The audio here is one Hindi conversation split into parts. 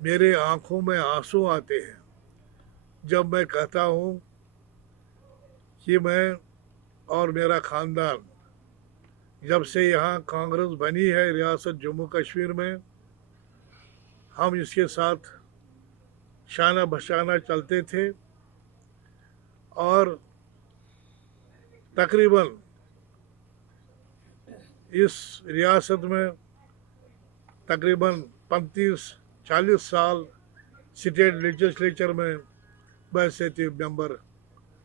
मेरे आंखों में आंसू आते हैं जब मैं कहता हूँ कि मैं और मेरा ख़ानदान जब से यहाँ कांग्रेस बनी है रियासत जम्मू कश्मीर में, हम इसके साथ शाना बशाना चलते थे और तकरीबन इस रियासत में तकरीबन 35-40 साल स्टेट लेजिस्लेचर में बैसेटिव मेंबर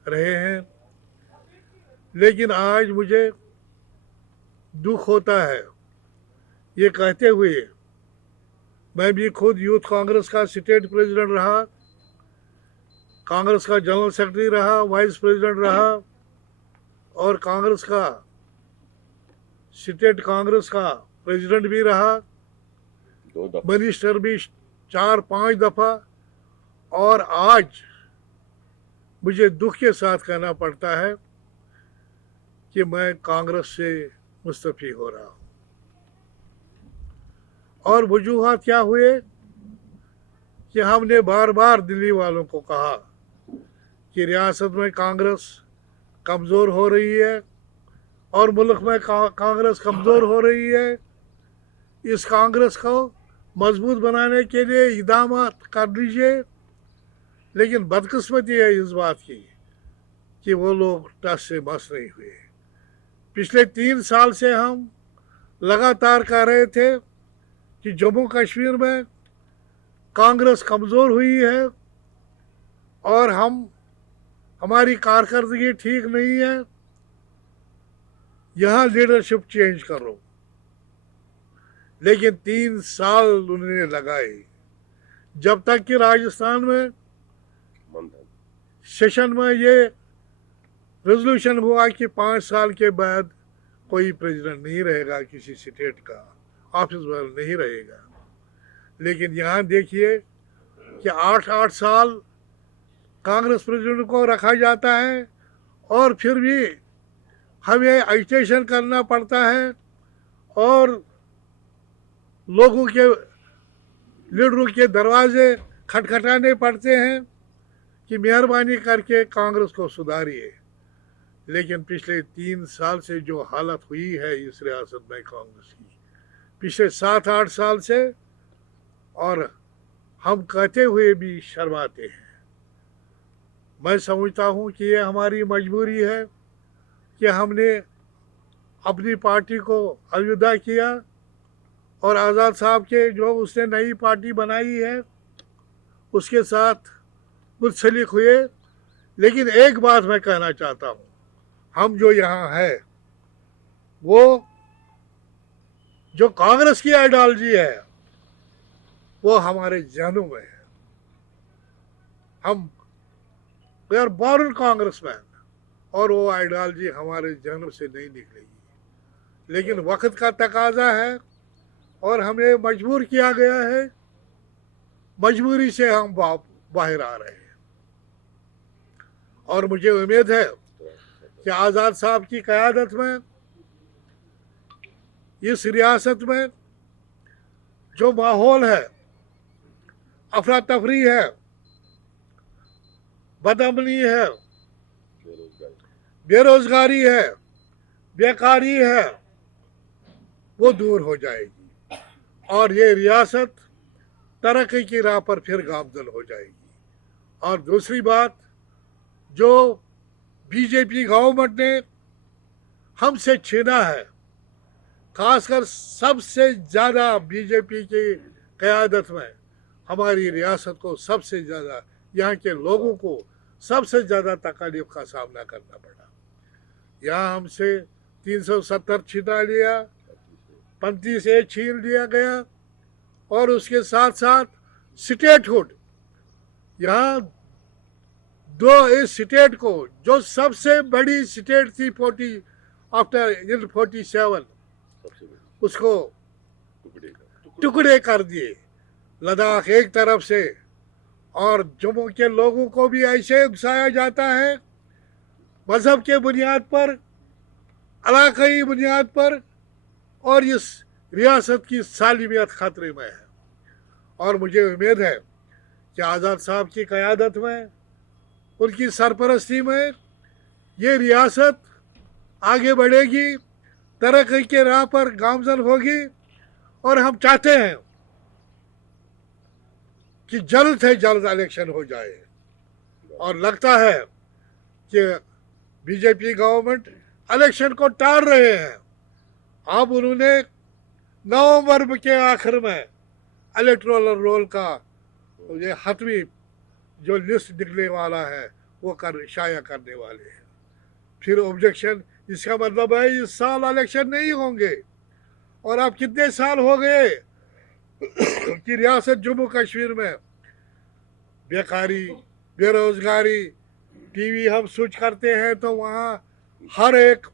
रहे हैं। लेकिन आज मुझे दुख होता है ये कहते हुए, मैं भी खुद यूथ कांग्रेस का स्टेट प्रेसिडेंट रहा, कांग्रेस का जनरल सेक्रेटरी रहा, वाइस प्रेसिडेंट रहा और कांग्रेस का स्टेट कांग्रेस का प्रेसिडेंट भी रहा, मिनिस्टर भी 4-5 दफ़ा। और आज मुझे दुख के साथ कहना पड़ता है कि मैं कांग्रेस से मुस्तफ़ी हो रहा हूँ। और वजूहात क्या हुए कि हमने बार बार दिल्ली वालों को कहा कि रियासत में कांग्रेस कमज़ोर हो रही है और मुल्क में कांग्रेस कमज़ोर हो रही है। इस कांग्रेस को मजबूत बनाने के लिए इक़दाम कर लीजिए। लेकिन बदकिस्मती है इस बात की कि वो लोग टस से मस नहीं हुए। पिछले 3 साल से हम लगातार कह रहे थे कि जम्मू कश्मीर में कांग्रेस कमज़ोर हुई है और हमारी कारकर्दगी ठीक नहीं है, यहाँ लीडरशिप चेंज करो। लेकिन 3 साल उन्होंने लगाए, जब तक कि राजस्थान में सेशन में ये रेजोल्यूशन हुआ कि 5 साल के बाद कोई प्रेसिडेंट नहीं रहेगा, किसी स्टेट का ऑफिस में नहीं रहेगा। लेकिन यहाँ देखिए कि 8-8 साल कांग्रेस प्रेसिडेंट को रखा जाता है और फिर भी हमें एजिटेशन करना पड़ता है और लोगों के लीडरों के दरवाजे खटखटाने पड़ते हैं कि मेहरबानी करके कांग्रेस को सुधारिए। लेकिन पिछले 3 साल से जो हालत हुई है इस रियासत में कांग्रेस की, पिछले 7-8 साल से, और हम कहते हुए भी शर्माते हैं। मैं समझता हूँ कि ये हमारी मजबूरी है कि हमने अपनी पार्टी को अलविदा किया और आज़ाद साहब के जो उसने नई पार्टी बनाई है उसके साथ मुंसलिक हुए। लेकिन एक बात मैं कहना चाहता हूँ, हम जो यहाँ है वो जो कांग्रेस की आइडियोलॉजी है वो हमारे जहनों में है। हम वी आर बॉर्न कांग्रेसमैन और वो आइडियोलॉजी हमारे जहनों से नहीं निकलेगी। लेकिन वक्त का तकाजा है और हमें मजबूर किया गया है, मजबूरी से हम बाहर आ रहे हैं। और मुझे उम्मीद है कि आज़ाद साहब की क़यादत में इस रियासत में जो माहौल है, अफरा तफरी है, बदअमनी है, बेरोजगारी है, बेकारी है, वो दूर हो जाएगी और ये रियासत तरक्की की राह पर फिर गामजन हो जाएगी। और दूसरी बात, जो बीजेपी गवर्नमेंट ने हमसे छीना है, खासकर सबसे ज़्यादा बीजेपी की क़यादत में हमारी रियासत को सबसे ज़्यादा, यहाँ के लोगों को सबसे ज़्यादा तकलीफ का सामना करना पड़ा। यहाँ हमसे 370 छीना लिया, 35A छीन लिया गया और उसके साथ साथ स्टेटहुड, यहाँ इस स्टेट को जो सबसे बड़ी स्टेट थी 47 उसको टुकड़े कर दिए। लद्दाख एक तरफ से और जम्मू के लोगों को भी ऐसे उकसाया जाता है मजहब के बुनियाद पर, इलाकाई बुनियाद पर, और इस रियासत की सालिमियत खतरे में है। और मुझे उम्मीद है कि आज़ाद साहब की क़यादत में, उनकी सरपरस्ती में ये रियासत आगे बढ़ेगी, तरक्की के राह पर गामजन होगी। और हम चाहते हैं कि जल्द से जल्द इलेक्शन हो जाए। और लगता है कि बीजेपी गवर्नमेंट इलेक्शन को टाल रहे हैं। अब उन्होंने नवंबर के आखिर में इलेक्टोरल रोल का ये 7वीं जो लिस्ट निकलने वाला है वो शाया करने वाले हैं। फिर ऑब्जेक्शन, इसका मतलब है इस साल इलेक्शन नहीं होंगे। और अब कितने साल हो गए कि रियासत जम्मू कश्मीर में बेकारी, बेरोजगारी, टीवी हम स्विच करते हैं तो वहाँ हर एक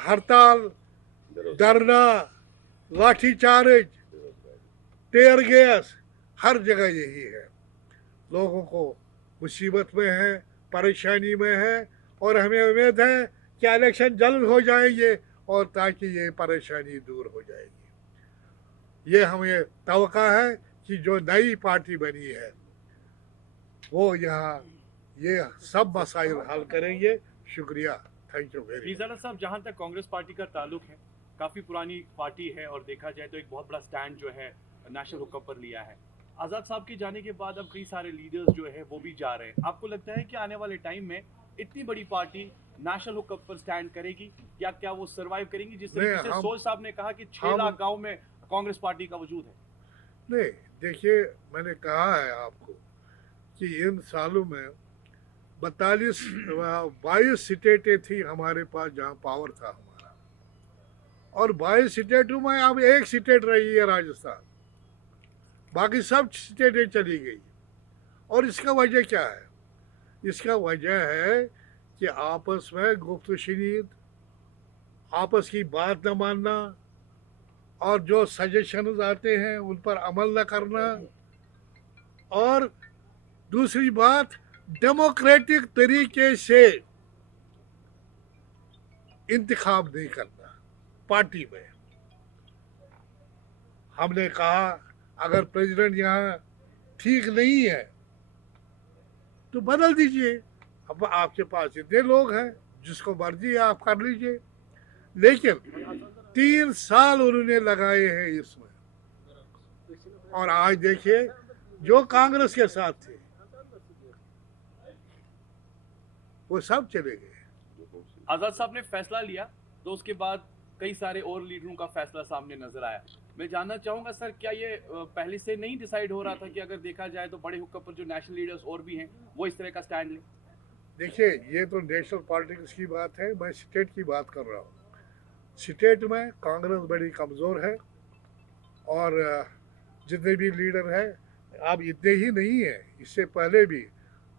हड़ताल, धरना, लाठीचार्ज, टेयर गैस, हर जगह यही है। लोगों को मुसीबत में है, परेशानी में है। और हमें उम्मीद है कि इलेक्शन जल्द हो जाएंगे और ताकि ये परेशानी दूर हो जाएगी। ये हमें तवक्का है कि जो नई पार्टी बनी है वो यहाँ ये सब मसाइल हल करेंगे। शुक्रिया, थैंक यू वेरी मच। साहब, जहाँ तक कांग्रेस पार्टी का ताल्लुक है, काफ़ी पुरानी पार्टी है और देखा जाए तो एक बहुत बड़ा स्टैंड जो है नेशनल हुकम पर लिया है। आज़ाद साहब के जाने के बाद अब कई सारे लीडर्स जो है वो भी जा रहे हैं। आपको लगता है कि आने वाले टाइम में इतनी बड़ी पार्टी नेशनल हुकम पर स्टैंड करेगी या क्या वो सर्वाइव करेंगी? जिस तरीके से सोल साहब ने कहा कि 6 लाख गाँव में कांग्रेस पार्टी का वजूद है। नहीं, देखिए, मैंने कहा है आपको कि इन सालों में 22 सीटें थी हमारे पास जहाँ पावर था हमारा। और 22 सीटें में अब एक सीटें रही है राजस्थान, बाकी सब सीटें चली गई। और इसका वजह क्या है? इसका वजह है कि आपस में गुफ्तगू, आपस की बात न मानना और जो सजेशंस आते हैं उन पर अमल न करना। और दूसरी बात, डेमोक्रेटिक तरीके से इंतखाब नहीं करना पार्टी में। हमने कहा अगर प्रेसिडेंट यहाँ ठीक नहीं है तो बदल दीजिए। अब आपके पास इतने लोग हैं, जिसको मर्जी आप कर लीजिए। लेकिन 3 साल उन्होंने लगाए हैं इसमें। और आज देखिए, जो कांग्रेस के साथ थे वो सब चले गए। आजाद साहब ने फैसला लिया तो उसके बाद कई सारे और लीडरों का फैसला सामने नजर आया। मैं जानना चाहूंगा सर, क्या ये पहले से नहीं डिसाइड हो रहा था कि अगर देखा जाए तो बड़े हुक्म पर जो नेशनल लीडर्स और भी हैं वो इस तरह का स्टैंड लें? देखिए, ये तो नेशनल पॉलिटिक्स की बात है, मैं स्टेट की बात कर रहा हूँ। स्टेट में कांग्रेस बड़ी कमज़ोर है और जितने भी लीडर हैं, अब इतने ही नहीं है, इससे पहले भी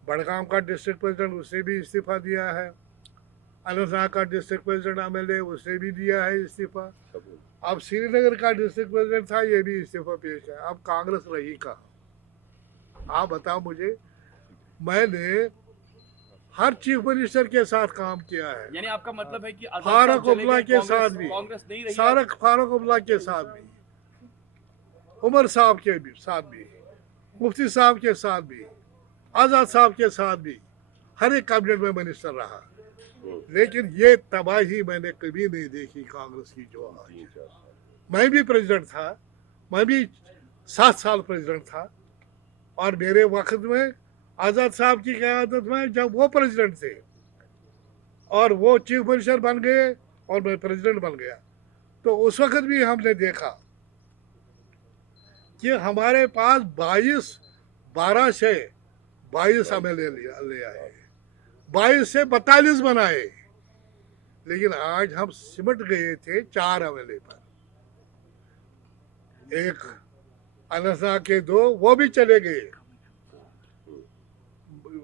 बड़गाम का डिस्ट्रिक्ट प्रेसिडेंट, उसने भी इस्तीफ़ा दिया है। अनंतनाग का डिस्ट्रिक्ट प्रेसिडेंट MLA, उसने भी दिया है इस्तीफ़ा। अब श्रीनगर का डिस्ट्रिक्ट प्रेसिडेंट था, ये भी इस्तीफ़ा पेश है। अब कांग्रेस रही कहाँ? आप बताओ मुझे। मैंने हर चीफ मिनिस्टर के साथ काम किया है। यानी आपका मतलब है कि फारूक अब्दुल्ला के साथ भी, कांग्रेस नहीं रही, फारूक अब्दुल्ला के साथ भी, उमर साहब के साथ भी, मुफ्ती साहब के साथ भी, आज़ाद साहब के साथ भी, हर एक कैबिनेट में मिनिस्टर रहा। लेकिन ये तबाही मैंने कभी नहीं देखी कांग्रेस की जो आज। मैं भी प्रेसिडेंट था, मैं भी 7 साल प्रेसिडेंट था। और मेरे वक्त में आज़ाद साहब की क़यादत में जब वो प्रेसिडेंट थे और वो चीफ मिनिस्टर बन गए और मैं प्रेसिडेंट बन गया, तो उस वक्त भी हमने देखा कि हमारे पास 12 से 22 MLA ले आए, 22 से 42 बनाए। लेकिन आज हम सिमट गए थे 4 MLA पर। एक अनंतनाग के 2 वो भी चले गए,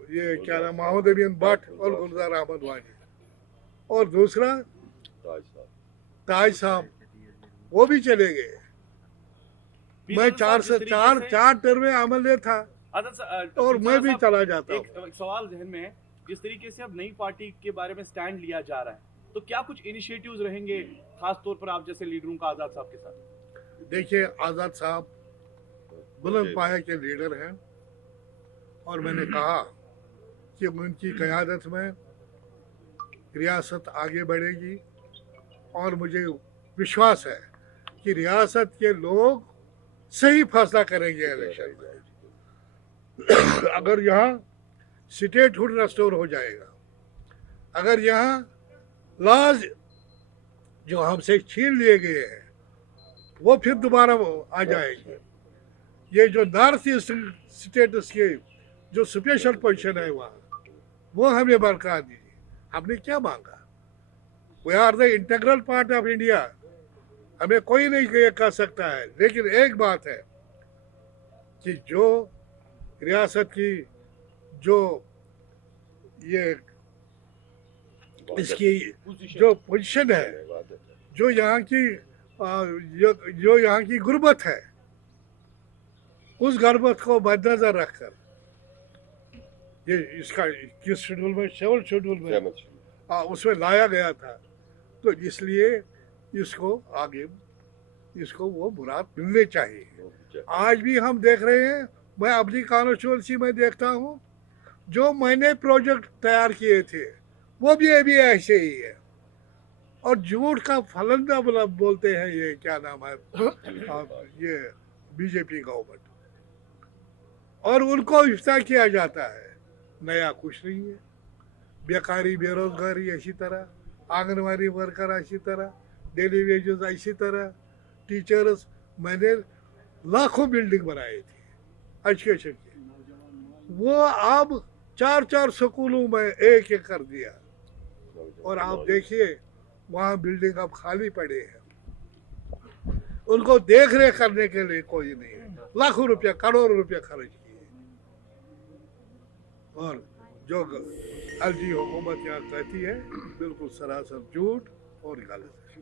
ये क्या नाम, मोहम्मद अमीन भट्ट और गुलजार अहमद वानी। और दूसरा ताज साहब, वो भी चले गए। मैं 4 टर्म में MLA था और मैं भी चला जाता हूँ। एक सवाल जहन में है, जिस तरीके से अब नई पार्टी के बारे में स्टैंड लिया जा रहा है, तो क्या कुछ इनिशिएटिव्स रहेंगे खास तौर पर आप जैसे लीडरों का आज़ाद साहब के साथ? देखिए, आज़ाद साहब बुलंद पाया के लीडर हैं और मैंने कहा कि उनकी क़यादत में रियासत आगे बढ़ेगी और मुझे विश्वास है कि रियासत के लोग सही फैसला करेंगे इलेक्शन में। अगर यहाँ स्टेटहुड रेस्टोर हो जाएगा, अगर यहाँ लॉज जो हमसे छीन लिए गए हैं वो फिर दोबारा आ जाएंगे, ये जो नॉर्थ ईस्ट स्टेटस के जो स्पेशल पोजीशन है वहाँ वो हमें बरकरार दीजिए। हमने क्या मांगा? We are the integral part of India, हमें कोई नहीं ये कह सकता है। लेकिन एक बात है कि जो रियासत की जो ये इसकी जो पोजीशन है, जो यहाँ की जो यहाँ की गुर्बत है, उस गुर्बत को मद्देनजर रखकर ये इसका किस शेड्यूल में, 7 शेड्यूल में उसमें लाया गया था, तो इसलिए इसको आगे इसको वो मुराद मिलने चाहिए। आज भी हम देख रहे हैं, मैं अपनी कॉन्स्टिट्यूंसी में देखता हूँ जो मैंने प्रोजेक्ट तैयार किए थे वो भी अभी ऐसे ही है और झूठ का फलंदा बोलते हैं, ये क्या नाम है ये बीजेपी गवर्नमेंट, और उनको इफ्तार किया जाता है। नया कुछ नहीं है, बेकारी बेरोजगारी ऐसी तरह, आंगनवाड़ी वर्कर ऐसी तरह, डेली वेजेस ऐसी तरह, टीचर्स। मैंने लाखों बिल्डिंग बनाई थी अच्छे, वो अब 4 स्कूलों में एक कर दिया और आप देखिए वहाँ बिल्डिंग अब खाली पड़े हैं, उनको देख रेख करने के लिए कोई नहीं है। लाखों रुपया, करोड़ों रुपया खर्च किए और जो एलजी हुकूमत यहाँ कहती है बिल्कुल सरासर झूठ और गलत है।